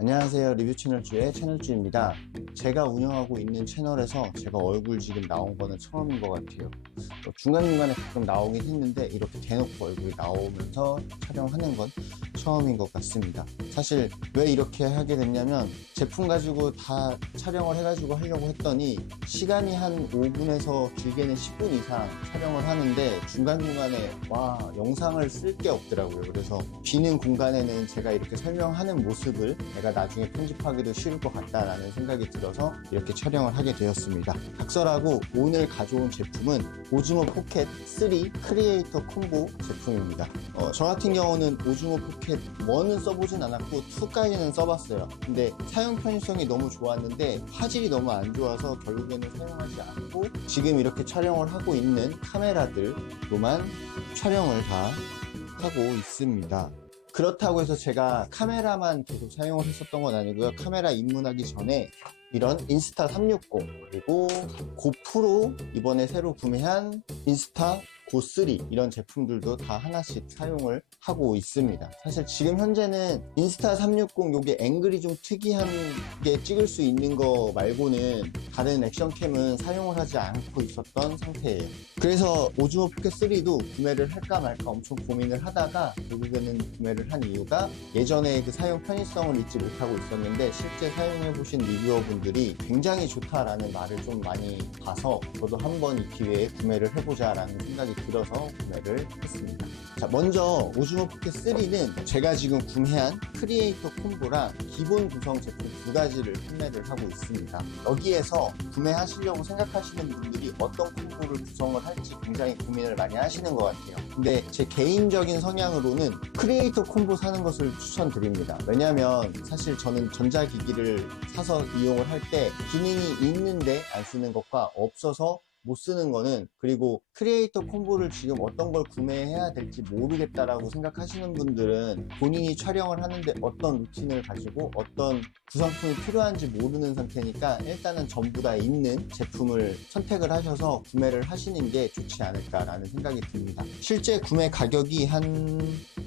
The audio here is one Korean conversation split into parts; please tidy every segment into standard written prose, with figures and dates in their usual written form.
안녕하세요. 리뷰 채널주의 채널주입니다. 제가 운영하고 있는 채널에서 제가 얼굴 지금 나온 거는 처음인 것 같아요. 중간중간에 가끔 나오긴 했는데 이렇게 대놓고 얼굴이 나오면서 촬영하는 건 처음인 것 같습니다. 사실 왜 이렇게 하게 됐냐면 제품 가지고 다 촬영을 해가지고 하려고 했더니 시간이 한 5분에서 길게는 10분 이상 촬영을 하는데 중간중간에 영상을 쓸 게 없더라고요. 그래서 비는 공간에는 제가 이렇게 설명하는 모습을 내가 나중에 편집하기도 쉬울 것 같다라는 생각이 들어서 이렇게 촬영을 하게 되었습니다. 각설하고 오늘 가져온 제품은 오즈모 포켓 3 크리에이터 콤보 제품입니다. 저 같은 경우는 오즈모 포켓 1은 써보진 않았고 2까지는 써봤어요. 근데 사용 편의성이 너무 좋았는데 화질이 너무 안 좋아서 결국에는 사용하지 않고 지금 이렇게 촬영을 하고 있는 카메라들로만 촬영을 다 하고 있습니다. 그렇다고 해서 제가 카메라만 계속 사용을 했었던 건 아니고요. 카메라 입문하기 전에 이런 인스타 360 그리고 고프로 이번에 새로 구매한 인스타 고3 이런 제품들도 다 하나씩 사용을 하고 있습니다. 사실 지금 현재는 인스타 360 요게 앵글이 좀 특이한 게 찍을 수 있는 거 말고는 다른 액션캠은 사용을 하지 않고 있었던 상태예요. 그래서 오즈모 포켓 3도 구매를 할까 말까 엄청 고민을 하다가 결국에는 구매를 한 이유가 예전에 그 사용 편의성을 잊지 못하고 있었는데 실제 사용해보신 리뷰어분들이 굉장히 좋다라는 말을 좀 많이 봐서 저도 한번 이 기회에 구매를 해보자 라는 생각이 들어서 구매를 했습니다. 자, 먼저 오즈모 포켓 3는 제가 지금 구매한 크리에이터 콤보랑 기본 구성 제품 두 가지를 판매를 하고 있습니다. 여기에서 구매하시려고 생각하시는 분들이 어떤 콤보를 구성을 할지 굉장히 고민을 많이 하시는 것 같아요. 근데 제 개인적인 성향으로는 크리에이터 콤보 사는 것을 추천드립니다. 왜냐면 사실 저는 전자기기를 사서 이용을 할 때 기능이 있는데 안 쓰는 것과 없어서 못 쓰는 거는, 그리고 크리에이터 콤보를 지금 어떤 걸 구매해야 될지 모르겠다라고 생각하시는 분들은 본인이 촬영을 하는데 어떤 루틴을 가지고 어떤 구성품이 필요한지 모르는 상태니까 일단은 전부 다 있는 제품을 선택을 하셔서 구매를 하시는 게 좋지 않을까라는 생각이 듭니다. 실제 구매 가격이 한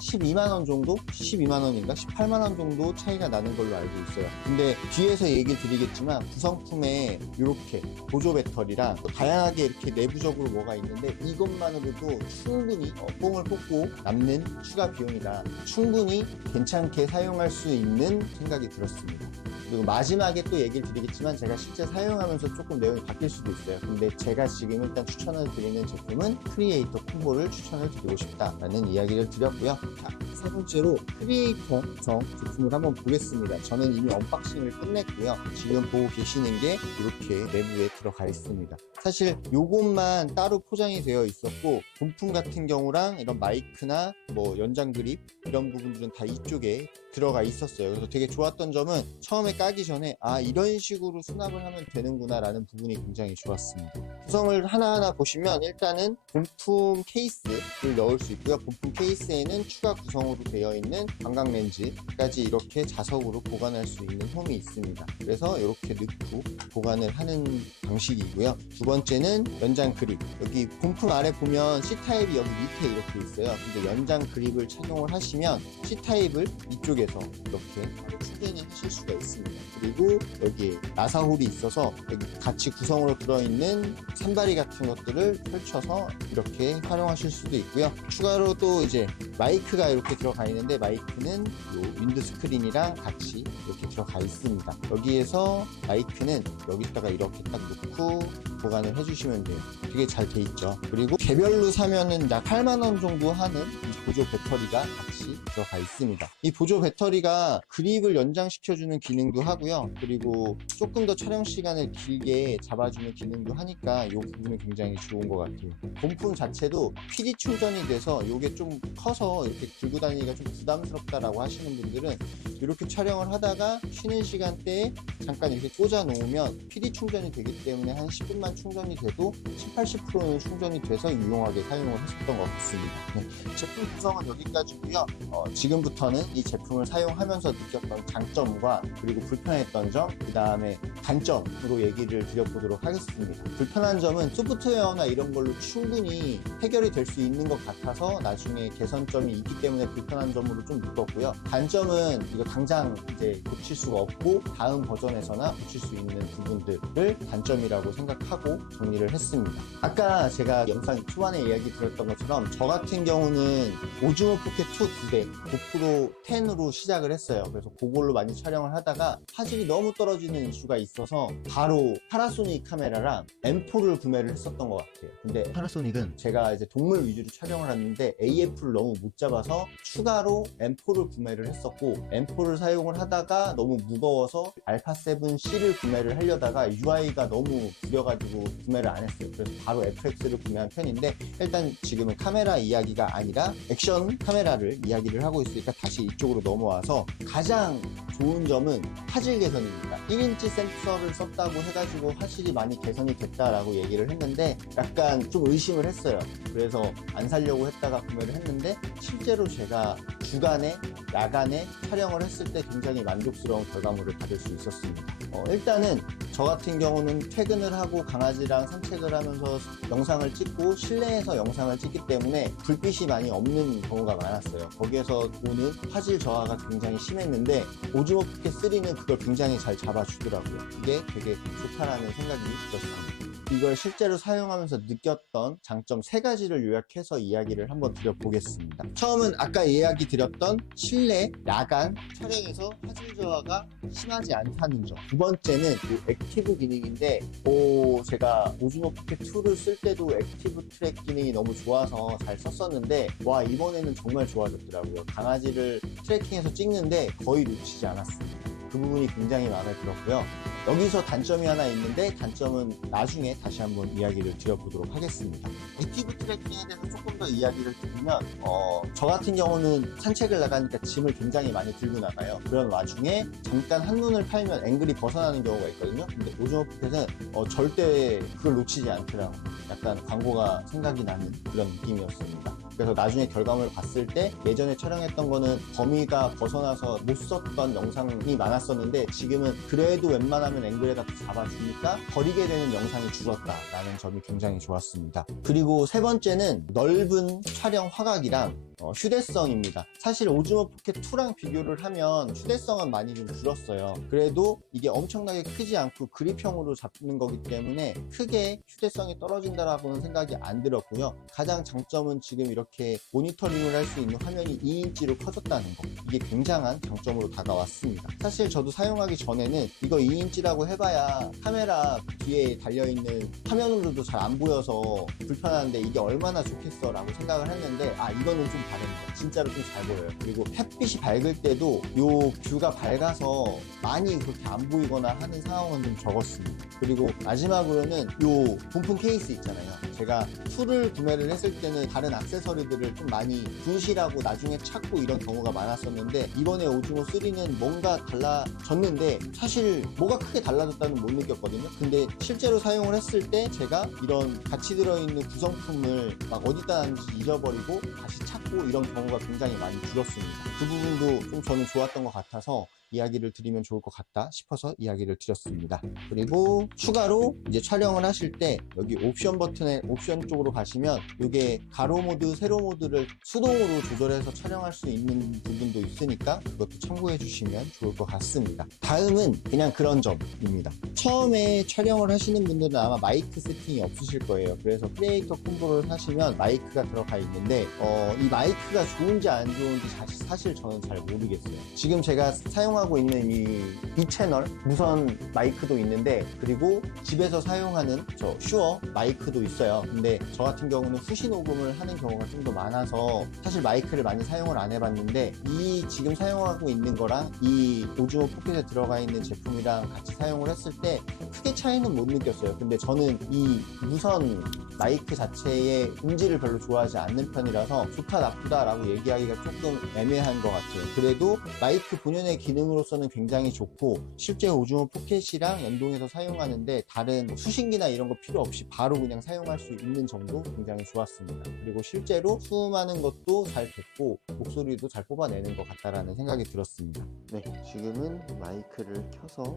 12만원 정도? 12만원인가? 18만원 정도 차이가 나는 걸로 알고 있어요. 근데 뒤에서 얘기 드리겠지만 구성품에 이렇게 보조 배터리랑 다양하게 이렇게 내부적으로 뭐가 있는데 이것만으로도 충분히 뽕을 뽑고 남는 추가 비용이다. 충분히 괜찮게 사용할 수 있는 생각이 들었습니다. 그리고 마지막에 또 얘기를 드리겠지만 제가 실제 사용하면서 조금 내용이 바뀔 수도 있어요. 근데 제가 지금 일단 추천을 드리는 제품은 크리에이터 콤보를 추천을 드리고 싶다라는 이야기를 드렸고요. 자, 세 번째로 크리에이터 구성 제품을 한번 보겠습니다. 저는 이미 언박싱을 끝냈고요. 지금 보고 계시는 게 이렇게 내부에 들어가 있습니다. 사실 요것만 따로 포장이 되어 있었고 본품 같은 경우랑 이런 마이크나 뭐 연장 그립 이런 부분들은 다 이쪽에 들어가 있었어요. 그래서 되게 좋았던 점은 처음에 까기 전에 이런 식으로 수납을 하면 되는구나 라는 부분이 굉장히 좋았습니다. 구성을 하나하나 보시면 일단은 본품 케이스를 넣을 수 있고요. 본품 케이스에는 추가 구성으로 되어 있는 광각 렌즈까지 이렇게 자석으로 보관할 수 있는 홈이 있습니다. 그래서 이렇게 넣고 보관을 하는 방식이고요. 두 번째는 연장 그립. 여기 본품 아래 보면 C타입이 여기 밑에 이렇게 있어요. 근데 연장 그립을 착용을 하시면 C타입을 이쪽에서 이렇게 충전을 하실 수가 있습니다. 그리고 여기에 나사홀이 있어서 여기 같이 구성으로 들어있는 산바리 같은 것들을 펼쳐서 이렇게 활용하실 수도 있고요. 추가로 또 이제 마이크가 이렇게 들어가 있는데 마이크는 이 윈드 스크린이랑 같이 이렇게 들어가 있습니다. 여기에서 마이크는 여기다가 이렇게 딱 놓고 보관을 해주시면 돼요. 되게 잘 돼 있죠. 그리고 개별로 사면은 약 8만원 정도 하는 이 보조 배터리가 같이 들어가 있습니다. 이 보조 배터리가 그립을 연장시켜주는 기능도 하고요. 그리고 조금 더 촬영 시간을 길게 잡아주는 기능도 하니까 이 부분이 굉장히 좋은 것 같아요. 본품 자체도 PD 충전이 돼서 이게 좀 커서 이렇게 들고 다니기가 좀 부담스럽다라고 하시는 분들은 이렇게 촬영을 하다가 쉬는 시간대에 잠깐 이렇게 꽂아 놓으면 PD 충전이 되기 때문에 한 10분만 충전이 돼도 70, 80%는 충전이 돼서 유용하게 사용을 하셨던 것 같습니다. 네, 제품 구성은 여기까지고요. 지금부터는 이 제품을 사용하면서 느꼈던 장점과 그리고 불편했던 점, 그 다음에 단점으로 얘기를 드려보도록 하겠습니다. 불편한 점은 소프트웨어나 이런 걸로 충분히 해결이 될 수 있는 것 같아서 나중에 개선 장점이 있기 때문에 불편한 점으로 좀 느꼈고요. 단점은 이거 당장 이제 고칠 수가 없고 다음 버전에서나 고칠 수 있는 부분들을 단점이라고 생각하고 정리를 했습니다. 아까 제가 영상 초반에 이야기 드렸던 것처럼 저 같은 경우는 오즈모 포켓 2 2대 고프로 10으로 시작을 했어요. 그래서 그걸로 많이 촬영을 하다가 화질이 너무 떨어지는 이슈가 있어서 바로 파나소닉 카메라랑 M4를 구매를 했었던 것 같아요. 근데 파나소닉은 제가 이제 동물 위주로 촬영을 하는데 AF를 너무 못 잡아서 추가로 M4를 구매를 했었고, M4를 사용을 하다가 너무 무거워서 알파7C를 구매를 하려다가 UI가 너무 구려가지고 구매를 안 했어요. 그래서 바로 FX를 구매한 편인데, 일단 지금은 카메라 이야기가 아니라 액션 카메라를 이야기를 하고 있으니까 다시 이쪽으로 넘어와서, 가장 좋은 점은 화질 개선입니다. 1인치 센서를 썼다고 해가지고 화질이 많이 개선이 됐다라고 얘기를 했는데 약간 좀 의심을 했어요. 그래서 안 사려고 했다가 구매를 했는데, 실제로 제가 주간에 야간에 촬영을 했을 때 굉장히 만족스러운 결과물을 받을 수 있었습니다. 일단은 저 같은 경우는 퇴근을 하고 강아지랑 산책을 하면서 영상을 찍고 실내에서 영상을 찍기 때문에 불빛이 많이 없는 경우가 많았어요. 거기에서 오는 화질 저하가 굉장히 심했는데 오즈모 포켓 3는 그걸 굉장히 잘 잡아주더라고요. 이게 되게 좋다라는 생각이 들었습니다. 이걸 실제로 사용하면서 느꼈던 장점 3가지를 요약해서 이야기를 한번 드려보겠습니다. 처음은 아까 이야기 드렸던 실내, 야간 촬영에서 화질 저하가 심하지 않다는 점. 두 번째는 액티브 기능인데, 제가 오즈모 포켓 2를 쓸 때도 액티브 트랙 기능이 너무 좋아서 잘 썼었는데, 와, 이번에는 정말 좋아졌더라고요. 강아지를 트래킹해서 찍는데 거의 놓치지 않았습니다. 그 부분이 굉장히 마음에 들었고요. 여기서 단점이 하나 있는데, 단점은 나중에 다시 한번 이야기를 드려보도록 하겠습니다. 액티브 트래킹에 대해서 조금 더 이야기를 드리면, 저 같은 경우는 산책을 나가니까 짐을 굉장히 많이 들고 나가요. 그런 와중에 잠깐 한눈을 팔면 앵글이 벗어나는 경우가 있거든요. 근데 오즈모 포켓은 절대 그걸 놓치지 않더라고요. 약간 광고가 생각이 나는 그런 느낌이었습니다. 그래서 나중에 결과물을 봤을 때 예전에 촬영했던 거는 범위가 벗어나서 못 썼던 영상이 많았었는데, 지금은 그래도 웬만하면 앵글에다 잡아주니까 버리게 되는 영상이 줄었다라는 점이 굉장히 좋았습니다. 그리고 세 번째는 넓은 촬영 화각이랑 휴대성입니다. 사실 오즈모 포켓 2랑 비교를 하면 휴대성은 많이 좀 줄었어요. 그래도 이게 엄청나게 크지 않고 그립형으로 잡는 거기 때문에 크게 휴대성이 떨어진다라고는 생각이 안 들었고요. 가장 장점은 지금 이렇게 모니터링을 할 수 있는 화면이 2인치로 커졌다는 거, 이게 굉장한 장점으로 다가왔습니다. 사실 저도 사용하기 전에는 이거 2인치라고 해봐야 카메라 뒤에 달려있는 화면으로도 잘 안 보여서 불편한데 이게 얼마나 좋겠어 라고 생각을 했는데, 이거는 좀 다릅니다. 진짜로 좀 잘 보여요. 그리고 햇빛이 밝을 때도 요 뷰가 밝아서 많이 그렇게 안 보이거나 하는 상황은 좀 적었습니다. 그리고 마지막으로는 요 본품 케이스 있잖아요. 제가 2를 구매를 했을 때는 다른 액세서리들을 좀 많이 분실하고 나중에 찾고 이런 경우가 많았었는데, 이번에 오즈모 3는 뭔가 달라졌는데 사실 뭐가 크게 달라졌다는 못 느꼈거든요. 근데 실제로 사용을 했을 때 제가 이런 같이 들어있는 구성품을 막 어디다 놨는지 잊어버리고 다시 찾고 이런 경우가 굉장히 많이 줄었습니다. 그 부분도 좀 저는 좋았던 것 같아서 이야기를 드리면 좋을 것 같다 싶어서 이야기를 드렸습니다. 그리고 추가로 이제 촬영을 하실 때 여기 옵션 버튼에 옵션 쪽으로 가시면 이게 가로 모드, 세로 모드를 수동으로 조절해서 촬영할 수 있는 부분도 있으니까 그것도 참고해 주시면 좋을 것 같습니다. 다음은 그냥 그런 점입니다. 처음에 촬영을 하시는 분들은 아마 마이크 세팅이 없으실 거예요. 그래서 크리에이터 콤보를 사시면 마이크가 들어가 있는데 이 마이크가 좋은지 안 좋은지 사실 저는 잘 모르겠어요. 지금 제가 사용하고 있는 이 채널 무선 마이크도 있는데, 그리고 집에서 사용하는 저 슈어 마이크도 있어요. 근데 저 같은 경우는 후시 녹음을 하는 경우가 좀 더 많아서 사실 마이크를 많이 사용을 안 해봤는데, 이 지금 사용하고 있는 거랑 이 오즈모 포켓에 들어가 있는 제품이랑 같이 사용을 했을 때 크게 차이는 못 느꼈어요. 근데 저는 이 무선 마이크 자체의 음질을 별로 좋아하지 않는 편이라서 좋다 나쁘다 라고 얘기하기가 조금 애매한 것 같아요. 그래도 마이크 본연의 기능으로서는 굉장히 좋고, 실제 오즈모 포켓이랑 연동해서 사용하는데 다른 수신기나 이런 거 필요 없이 바로 그냥 사용할 수 있는 정도 굉장히 좋았습니다. 그리고 실제로 수음하는 것도 잘 됐고 목소리도 잘 뽑아내는 것 같다라는 생각이 들었습니다. 네, 지금은 마이크를 켜서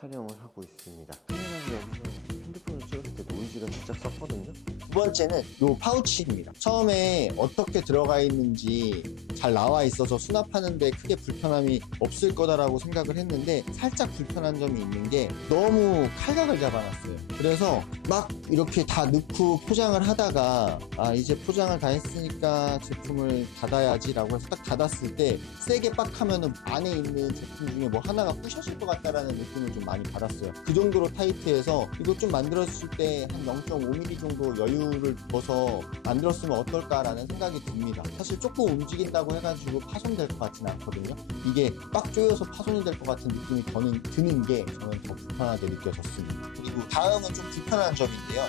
촬영을 하고 있습니다. 여기서 핸드폰을 찍었을 때 노이즈가 진짜 썩거든요. 두 번째는 요 파우치입니다. 처음에 어떻게 들어가 있는지 잘 나와 있어서 수납하는데 크게 불편함이 없을 거다라고 생각을 했는데 살짝 불편한 점이 있는 게 너무 칼각을 잡아놨어요. 그래서 막 이렇게 다 넣고 포장을 하다가 이제 포장을 다 했으니까 제품을 닫아야지 라고 해서 딱 닫았을 때 세게 빡 하면은 안에 있는 제품 중에 뭐 하나가 부셔질 것 같다라는 느낌을 좀 많이 받았어요. 그 정도로 타이트해서 이거 좀 만들었을 때 한 0.5mm 정도 여유를 둬서 만들었으면 어떨까라는 생각이 듭니다. 사실 조금 움직인다고 해가지고 파손될 것 같진 않거든요. 이게 빡 조여서 파손이 될 것 같은 느낌이 드는 게 저는 더 불편하게 느껴졌습니다. 그리고 다음은 좀 불편한 점인데요.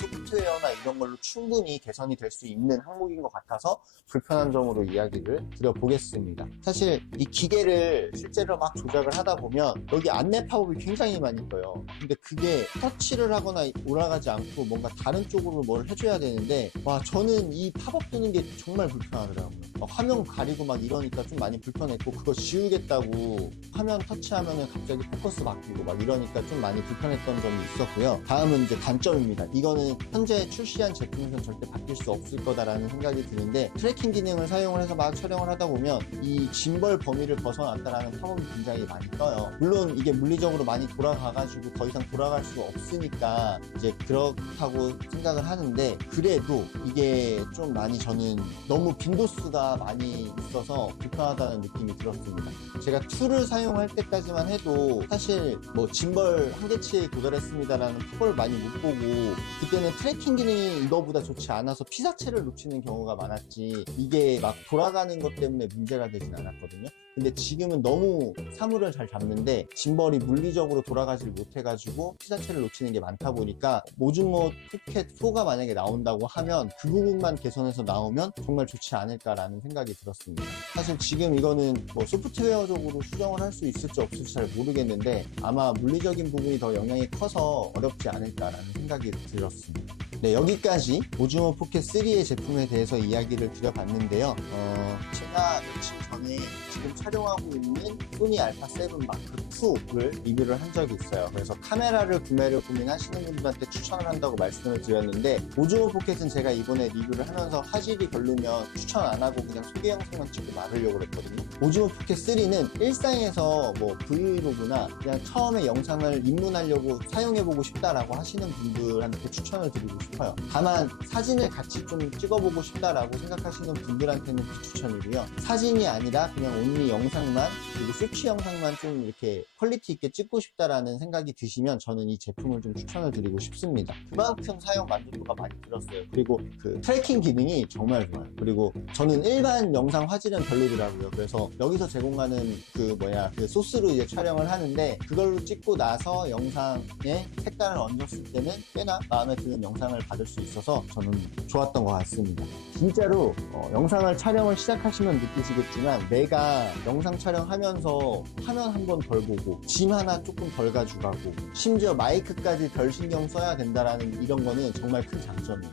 소프트웨어나 이런 걸로 충분히 개선이 될 수 있는 항목인 것 같아서 불편한 점으로 이야기를 드려보겠습니다. 사실 이 기계를 실제로 막 조작을 하다 보면 여기 안내 팝업이 굉장히 많이 떠요. 근데 그게 터치를 하거나 올라가지 않고 뭔가 다른 쪽으로 뭘 해줘야 되는데 저는 이 팝업 뜨는 게 정말 불편하더라고요. 화면 가리고 막 이러니까 좀 많이 불편했고 그거 지우겠다고 화면 터치하면은 갑자기 포커스 바뀌고 막 이러니까 좀 많이 불편했던 점이 있었고요. 다음은 이제 단점입니다. 이거는 현재 출시한 제품에서는 절대 바뀔 수 없을 거다라는 생각이 드는데 트래킹 기능을 사용을 해서 막 촬영을 하다 보면 이 짐벌 범위를 벗어났다라는 팝업이 굉장히 많이 떠요. 물론 이게 물리적으로 많이 돌아가가지고 더 이상 돌아갈 수 없으니까 이제 그렇다고 생각을 하는데 그래도 이게 좀 많이 저는 너무 빈도수가 많이 있어서 불편하다는 느낌이 들었습니다. 제가 툴을 사용할 때까지만 해도 사실 뭐 짐벌 한계치에 도달했습니다라는 팝업을 많이 못 보고 그때는 트래킹 기능이 이거보다 좋지 않아서 피사체를 놓치는 경우가 많았지 이게 막 돌아가는 것 때문에 문제가 되진 않았거든요. 근데 지금은 너무 사물을 잘 잡는데 짐벌이 물리적으로 돌아가질 못해가지고 피사체를 놓치는 게 많다 보니까 모즈모 푸켓 4가 만약에 나온다고 하면 그 부분만 개선해서 나오면 정말 좋지 않을까라는 생각이 들었습니다. 사실 지금 이거는 뭐 소프트웨어적으로 수정을 할 수 있을지 없을지 잘 모르겠는데 아마 물리적인 부분이 더 영향이 커서 어렵지 않을까라는 생각이 들었습니다. 네, 여기까지 모즈모 포켓 3의 제품에 대해서 이야기를 드려봤는데요. 제가 며칠 전에 지금 촬영하고 있는 소니 알파 7 마크 2를 리뷰를 한 적이 있어요. 그래서 카메라를 구매를 고민하시는 분들한테 추천을 한다고 말씀을 드렸는데 모즈모 포켓은 제가 이번에 리뷰를 하면서 화질이 별로면 추천 안 하고 그냥 소개 영상만 찍고 말으려고 했거든요. 모즈모 포켓 3는 일상에서 뭐 브이로그나 그냥 처음에 영상을 입문하려고 사용해보고 싶다라고 하시는 분들한테 추천을 드리고 싶어요. 다만 사진을 같이 좀 찍어보고 싶다라고 생각하시는 분들한테는 비추천이고요. 사진이 아니라 그냥 온리 영상만 그리고 수치 영상만 좀 이렇게 퀄리티 있게 찍고 싶다라는 생각이 드시면 저는 이 제품을 좀 추천을 드리고 싶습니다. 그만큼 사용 만족도가 많이 들었어요. 그리고 그 트래킹 기능이 정말 좋아요. 그리고 저는 일반 영상 화질은 별로더라고요. 그래서 여기서 제공하는 그 소스로 이제 촬영을 하는데 그걸로 찍고 나서 영상에 색깔을 얹었을 때는 꽤나 마음에 드는 영상을 받을 수 있어서 저는 좋았던 것 같습니다. 진짜로 영상을 촬영을 시작하시면 느끼시겠지만 내가 영상 촬영하면서 화면 한 번 덜 보고 짐 하나 조금 덜 가져가고 심지어 마이크까지 덜 신경 써야 된다라는 이런 거는 정말 큰 장점이에요.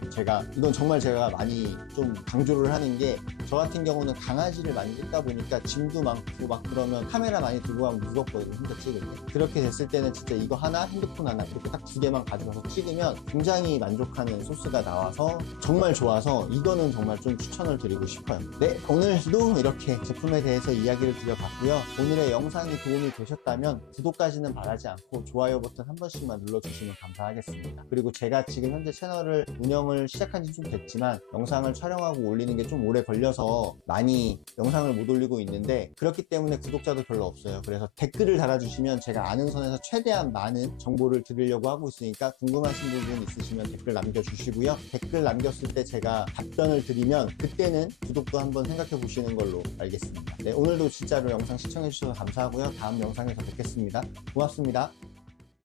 이건 정말 제가 많이 좀 강조를 하는 게 저 같은 경우는 강아지를 많이 찍다 보니까 짐도 많고 막 그러면 카메라 많이 들고 가면 무겁거든요. 혼자 찍을 때. 그렇게 됐을 때는 진짜 이거 하나, 핸드폰 하나 이렇게 딱 두 개만 가져가서 찍으면 굉장히 만족하는 소스가 나와서 정말 좋아서 이거는 정말 좀 추천을 드리고 싶어요. 네, 오늘도 이렇게 제품에 대해서 이야기를 드려봤고요. 오늘의 영상이 도움이 되셨다면 구독까지는 바라지 않고 좋아요 버튼 한 번씩만 눌러주시면 감사하겠습니다. 그리고 제가 지금 현재 채널을 운영을 시작한 지 좀 됐지만 영상을 촬영하고 올리는 게 좀 오래 걸려서 많이 영상을 못 올리고 있는데 그렇기 때문에 구독자도 별로 없어요. 그래서 댓글을 달아주시면 제가 아는 선에서 최대한 많은 정보를 드리려고 하고 있으니까 궁금하신 부분 있으시면 댓글 남겨주시고요. 댓글 남겼을 때 제가 답변을 드리면 그때는 구독도 한번 생각해 보시는 걸로 알겠습니다. 네, 오늘도 진짜로 영상 시청해 주셔서 감사하고요. 다음 영상에서 뵙겠습니다. 고맙습니다.